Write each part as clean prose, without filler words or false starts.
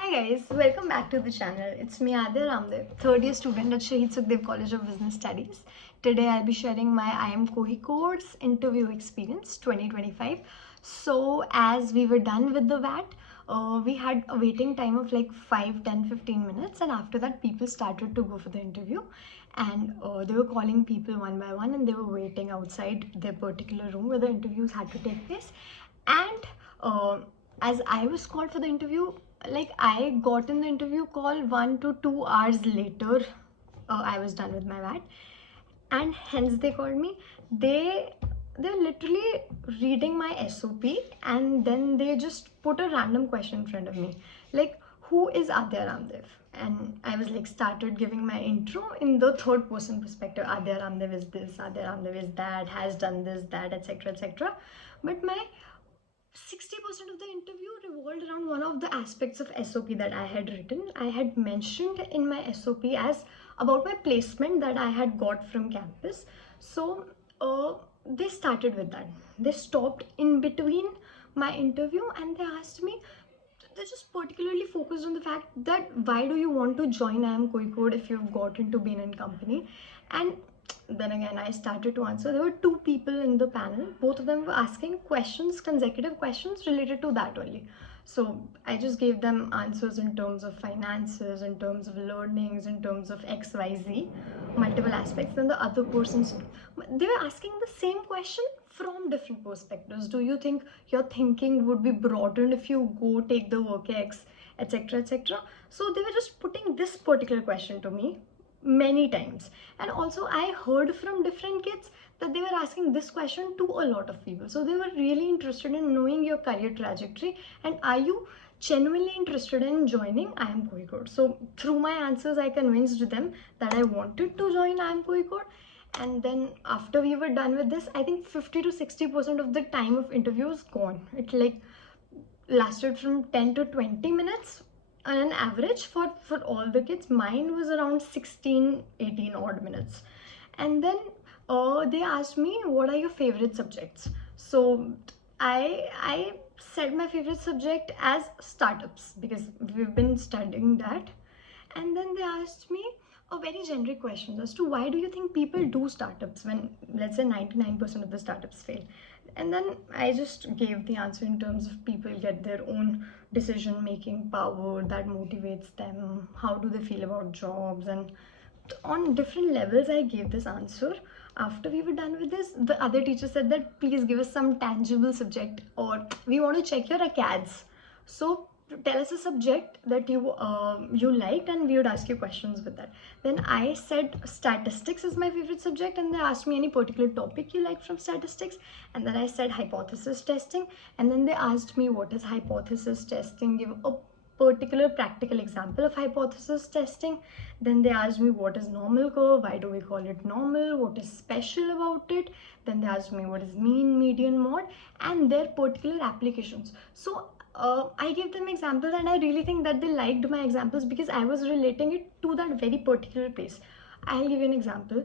Hi guys, welcome back to the channel. It's me Adya Ramdev, third year student at Shahid Sukhdev College of Business Studies. Today I'll be sharing my IIM KOZHIKODE's interview experience 2025. So as we were done with the VAT, we had a waiting time of like 5, 10, 15 minutes, and after that people started to go for the interview, and they were calling people one by one and they were waiting outside their particular room where the interviews had to take place. And as I was called for the interview, like I got in the interview call 1 to 2 hours later. I was done with my VAT, and hence they called me. They're literally reading my SOP, and then they just put a random question in front of me, like, who is Adya Ramdev? And I was like started giving my intro in the third person perspective. Adya Ramdev is this, Adya Ramdev is that, has done this, that, etc., etc. But my 60% of the interview revolved around one of the aspects of SOP that I had written. I had mentioned in my SOP as about my placement that I had got from campus. So they started with that. They stopped in between my interview and they asked me, they just particularly focused on the fact that why do you want to join IIM KOZHIKODE if you've got into being in company. And then again I started to answer. There were two people in the panel, both of them were asking questions, consecutive questions related to that only. So I just gave them answers in terms of finances, in terms of learnings, in terms of XYZ, multiple aspects. Then the other persons, they were asking the same question from different perspectives. Do you think your thinking would be broadened if you go take the work X, etc., etc.? So they were just putting this particular question to me many times. And also I heard from different kids that they were asking this question to a lot of people. So they were really interested in knowing your career trajectory and are you genuinely interested in joining IIM KOZHIKODE. So through my answers I convinced them that I wanted to join IIM KOZHIKODE. And then after we were done with this, I think 50 to 60% of the time of interview was gone. It like lasted from 10 to 20 minutes on an average for all the kids. Mine was around 16, 18 odd minutes. And then they asked me, what are your favorite subjects? So I said my favorite subject as startups because we've been studying that. And then they asked me a very generic question as to why do you think people do startups when, let's say, 99% of the startups fail. And then I just gave the answer in terms of people get their own decision making power that motivates them, how do they feel about jobs, and on different levels I gave this answer. After we were done with this, the other teacher said that please give us some tangible subject, or we want to check your acads. So tell us a subject that you liked and we would ask you questions with that. Then I said statistics is my favorite subject, and they asked me any particular topic you like from statistics, and then I said hypothesis testing, and then they asked me what is hypothesis testing, give a particular practical example of hypothesis testing. Then they asked me what is normal curve, why do we call it normal, what is special about it. Then they asked me what is mean, median, mode, and their particular applications. So I gave them examples, and I really think that they liked my examples because I was relating it to that very particular place. I'll give you an example.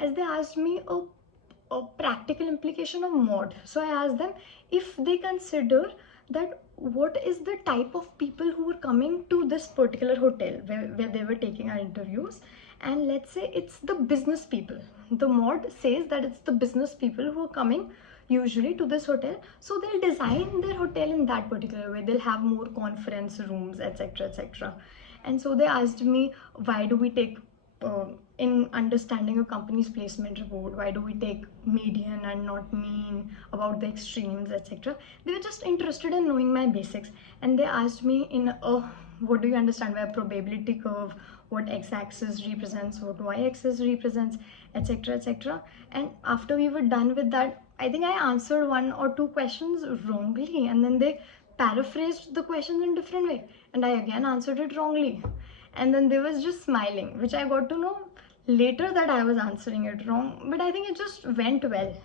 As they asked me a practical implication of mod, so I asked them if they consider that what is the type of people who were coming to this particular hotel where they were taking our interviews. And let's say it's the business people. The mod says that it's the business people who are coming usually to this hotel, so they'll design their hotel in that particular way. They'll have more conference rooms, etc., etc. And so they asked me, why do we take in understanding a company's placement report, why do we take median and not mean, about the extremes, etc. They were just interested in knowing my basics. And they asked me in what do you understand by a probability curve, what x-axis represents, what y-axis represents, etc., etc. And after we were done with that, I think I answered one or two questions wrongly, and then they paraphrased the questions in different way, and I again answered it wrongly. And then they was just smiling, which I got to know later that I was answering it wrong, but I think it just went well.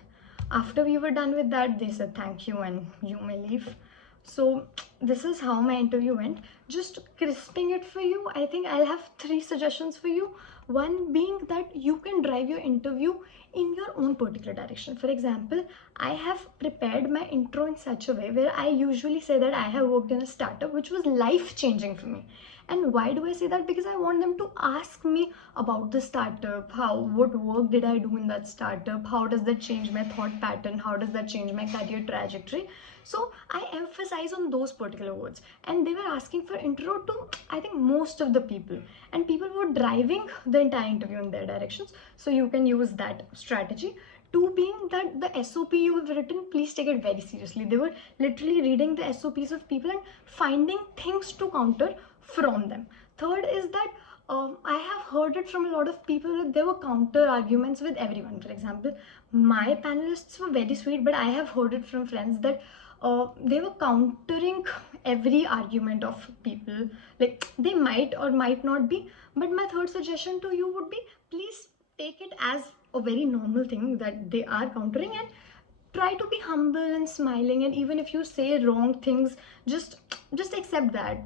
After we were done with that, they said thank you and you may leave. So this is how my interview went. Just crisping it for you, I think I'll have 3 suggestions for you. One being that you can drive your interview in your own particular direction. For example, I have prepared my intro in such a way where I usually say that I have worked in a startup which was life changing for me. And why do I say that? Because I want them to ask me about the startup, what work did I do in that startup, how does that change my thought pattern, how does that change my career trajectory. So I emphasize on those particular words, and they were asking for intro to, I think, most of the people, and people were driving the entire interview in their directions. So you can use that strategy. Two being that the SOP you have written, please take it very seriously. They were literally reading the SOPs of people and finding things to counter from them. Third is that I have heard it from a lot of people that there were counter arguments with everyone. For example, my panelists were very sweet, but I have heard it from friends that they were countering every argument of people. Like, they might or might not be, but my third suggestion to you would be, please take it as a very normal thing that they are countering, and try to be humble and smiling. And even if you say wrong things, just accept that.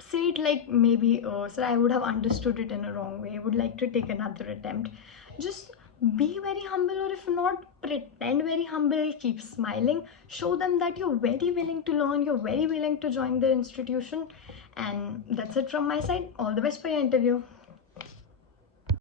Say it like, maybe, sir, I would have understood it in a wrong way, I would like to take another attempt. Just be very humble, or if not, pretend very humble, keep smiling, show them that you're very willing to learn, you're very willing to join their institution. And that's it from my side. All the best for your interview.